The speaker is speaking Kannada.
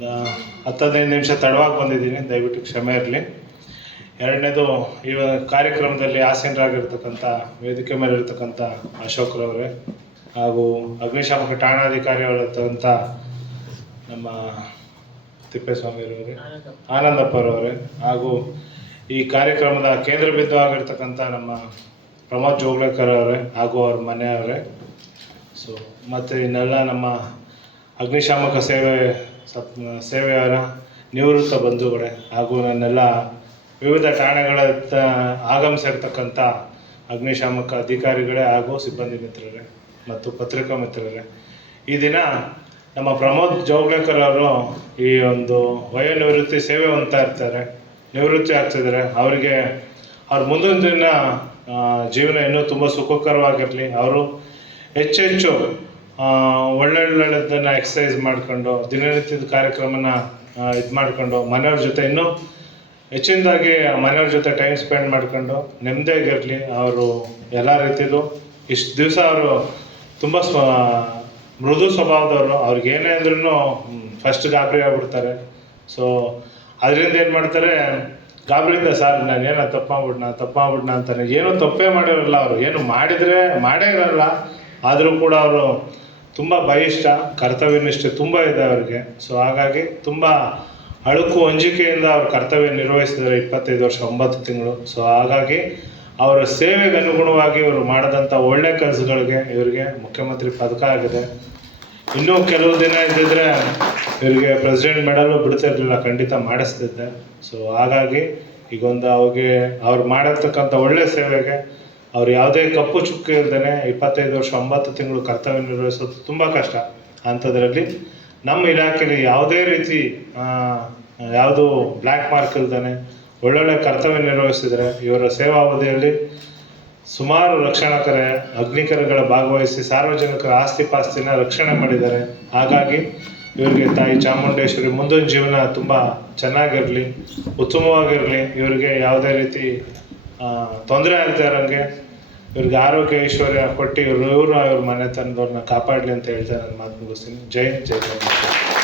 10-15 ನಿಮಿಷ ತಡವಾಗಿ ಬಂದಿದ್ದೀನಿ, ದಯವಿಟ್ಟು ಕ್ಷಮೆ ಇರಲಿ. ಎರಡನೇದು, ಈ ಕಾರ್ಯಕ್ರಮದಲ್ಲಿ ಆಸೀನರಾಗಿರ್ತಕ್ಕಂಥ ವೇದಿಕೆ ಮೇಲೆ ಇರ್ತಕ್ಕಂಥ ಅಶೋಕ್ರವರೇ ಹಾಗೂ ಅಗ್ನಿಶಾಮಕ ಠಾಣಾಧಿಕಾರಿಗಳಿರ್ತಕ್ಕಂಥ ನಮ್ಮ ತಿಪ್ಪೇಸ್ವಾಮಿರವರೇ, ಆನಂದಪ್ಪರವರೇ ಹಾಗೂ ಈ ಕಾರ್ಯಕ್ರಮದ ಕೇಂದ್ರ ಬಿಂದು ಆಗಿರ್ತಕ್ಕಂಥ ನಮ್ಮ ಪ್ರಮೋದ್ ಜೋಗ್ಲೇಕರ್ ಅವರೇ ಹಾಗೂ ಅವ್ರ ಮನೆಯವರೇ. ಸೊ ಮತ್ತು ಇನ್ನೆಲ್ಲ ನಮ್ಮ ಅಗ್ನಿಶಾಮಕ ಸೇವೆಯವರ ನಿವೃತ್ತ ಬಂಧುಗಳೇ ಹಾಗೂ ನನ್ನೆಲ್ಲ ವಿವಿಧ ಠಾಣೆಗಳ ಆಗಮಿಸಿರ್ತಕ್ಕಂಥ ಅಗ್ನಿಶಾಮಕ ಅಧಿಕಾರಿಗಳೇ ಹಾಗೂ ಸಿಬ್ಬಂದಿ ಮಿತ್ರರೇ ಮತ್ತು ಪತ್ರಿಕಾ ಮಿತ್ರರೇ, ಈ ದಿನ ನಮ್ಮ ಪ್ರಮೋದ್ ಜೋಗ್ಲೇಕರ್ ಅವರು ಈ ಒಂದು ವಯೋನಿವೃತ್ತಿ ಸೇವೆ ಹೊಂದ್ತಾ ಇರ್ತಾರೆ, ನಿವೃತ್ತಿ ಆಗ್ತಿದ್ದಾರೆ. ಅವರಿಗೆ ಅವ್ರ ಮುಂದಿನ ದಿನ ಜೀವನ ಇನ್ನೂ ತುಂಬ ಸುಖಕರವಾಗಿರಲಿ. ಅವರು ಹೆಚ್ಚೆಚ್ಚು ಒಳ್ಳೊಳ್ಳೆದನ್ನು ಎಕ್ಸಸೈಸ್ ಮಾಡಿಕೊಂಡು ದಿನನಿತ್ಯದ ಕಾರ್ಯಕ್ರಮನ ಇದು ಮಾಡಿಕೊಂಡು ಮನೆಯವ್ರ ಜೊತೆ ಇನ್ನೂ ಹೆಚ್ಚಿನದಾಗಿ ಮನೆಯವ್ರ ಜೊತೆ ಟೈಮ್ ಸ್ಪೆಂಡ್ ಮಾಡ್ಕೊಂಡು ನೆಮ್ಮದಿಯಾಗಿರಲಿ. ಅವರು ಎಲ್ಲ ರೀತಿಯಲ್ಲೂ ಇಷ್ಟು ದಿವಸ ಅವರು ತುಂಬ ಮೃದು ಸ್ವಭಾವದವರು. ಅವ್ರಿಗೆ ಏನೇ ಅಂದ್ರೂ ಫಸ್ಟ್ ಗಾಬರಿ ಆಗ್ಬಿಡ್ತಾರೆ. ಸೊ ಅದರಿಂದ ಏನು ಮಾಡ್ತಾರೆ, ಗಾಬರಿಯಿಂದ ಸರ್ ನಾನೇನೋ ತಪ್ಪಾಗ್ಬಿಡ್ನ ಅಂತಾರೆ. ಏನೂ ತಪ್ಪೇ ಮಾಡಿರಲ್ಲ, ಅವರು ಏನು ಮಾಡಿದರೆ ಮಾಡೇ ಇರಲ್ಲ. ಆದರೂ ಕೂಡ ಅವರು ತುಂಬ ಬಲಿಷ್ಠ, ಕರ್ತವ್ಯನಿಷ್ಠೆ ತುಂಬ ಇದೆ ಅವ್ರಿಗೆ. ಸೊ ಹಾಗಾಗಿ ತುಂಬ ಅಳುಕು ಅಂಜಿಕೆಯಿಂದ ಅವ್ರ ಕರ್ತವ್ಯ ನಿರ್ವಹಿಸಿದ್ದಾರೆ 25 ವರ್ಷ 9 ತಿಂಗಳು. ಸೊ ಹಾಗಾಗಿ ಅವರ ಸೇವೆಗೆ ಅನುಗುಣವಾಗಿ ಇವರು ಮಾಡಿದಂಥ ಒಳ್ಳೆ ಕೆಲಸಗಳಿಗೆ ಇವರಿಗೆ ಮುಖ್ಯಮಂತ್ರಿ ಪದಕ ಆಗಿದೆ. ಇನ್ನೂ ಕೆಲವು ದಿನ ಇದ್ದಿದ್ರೆ ಇವರಿಗೆ ಪ್ರೆಸಿಡೆಂಟ್ ಮೆಡಲು ಬಿಡ್ತಿರ್ಲಿಲ್ಲ, ಖಂಡಿತ ಮಾಡಿಸ್ತಿದ್ದೆ. ಸೊ ಹಾಗಾಗಿ ಈಗೊಂದು ಅವ್ರು ಮಾಡಿರ್ತಕ್ಕಂಥ ಒಳ್ಳೆ ಸೇವೆಗೆ ಅವ್ರು ಯಾವುದೇ ಕಪ್ಪು ಚುಕ್ಕೆ ಇಲ್ದೇ 25 ವರ್ಷ 9 ತಿಂಗಳು ಕರ್ತವ್ಯ ನಿರ್ವಹಿಸೋದು ತುಂಬ ಕಷ್ಟ. ಅಂಥದ್ರಲ್ಲಿ ನಮ್ಮ ಇಲಾಖೆಯಲ್ಲಿ ಯಾವುದೇ ರೀತಿ ಯಾವುದು ಬ್ಲ್ಯಾಕ್ ಮಾರ್ಕ್ ಇಲ್ದೇ ಒಳ್ಳೊಳ್ಳೆ ಕರ್ತವ್ಯ ನಿರ್ವಹಿಸಿದರೆ ಇವರ ಸೇವಾವಧಿಯಲ್ಲಿ ಸುಮಾರು ಅಗ್ನಿಕರಗಳ ಭಾಗವಹಿಸಿ ಸಾರ್ವಜನಿಕರ ಆಸ್ತಿ ಪಾಸ್ತಿನ ರಕ್ಷಣೆ ಮಾಡಿದ್ದಾರೆ. ಹಾಗಾಗಿ ಇವರಿಗೆ ತಾಯಿ ಚಾಮುಂಡೇಶ್ವರಿ ಮುಂದಿನ ಜೀವನ ತುಂಬ ಚೆನ್ನಾಗಿರಲಿ, ಉತ್ತಮವಾಗಿರಲಿ. ಇವರಿಗೆ ಯಾವುದೇ ರೀತಿ ತೊಂದರೆ ಆಗದೆ ಇರೋಂಗೆ ಇವ್ರಿಗೆ ಆರೋಗ್ಯ ಐಶ್ವರ್ಯ ಕೊಟ್ಟು ಇವ್ರ ಮನೆತನದವ್ರನ್ನ ಕಾಪಾಡಲಿ ಅಂತ ಹೇಳ್ತಾ ನಾನು ಮಾತು ಮುಗಿಸ್ತೀನಿ. ಜೈ ಹಿಂದ್, ಜೈ ಕರ್ನಾಟಕ.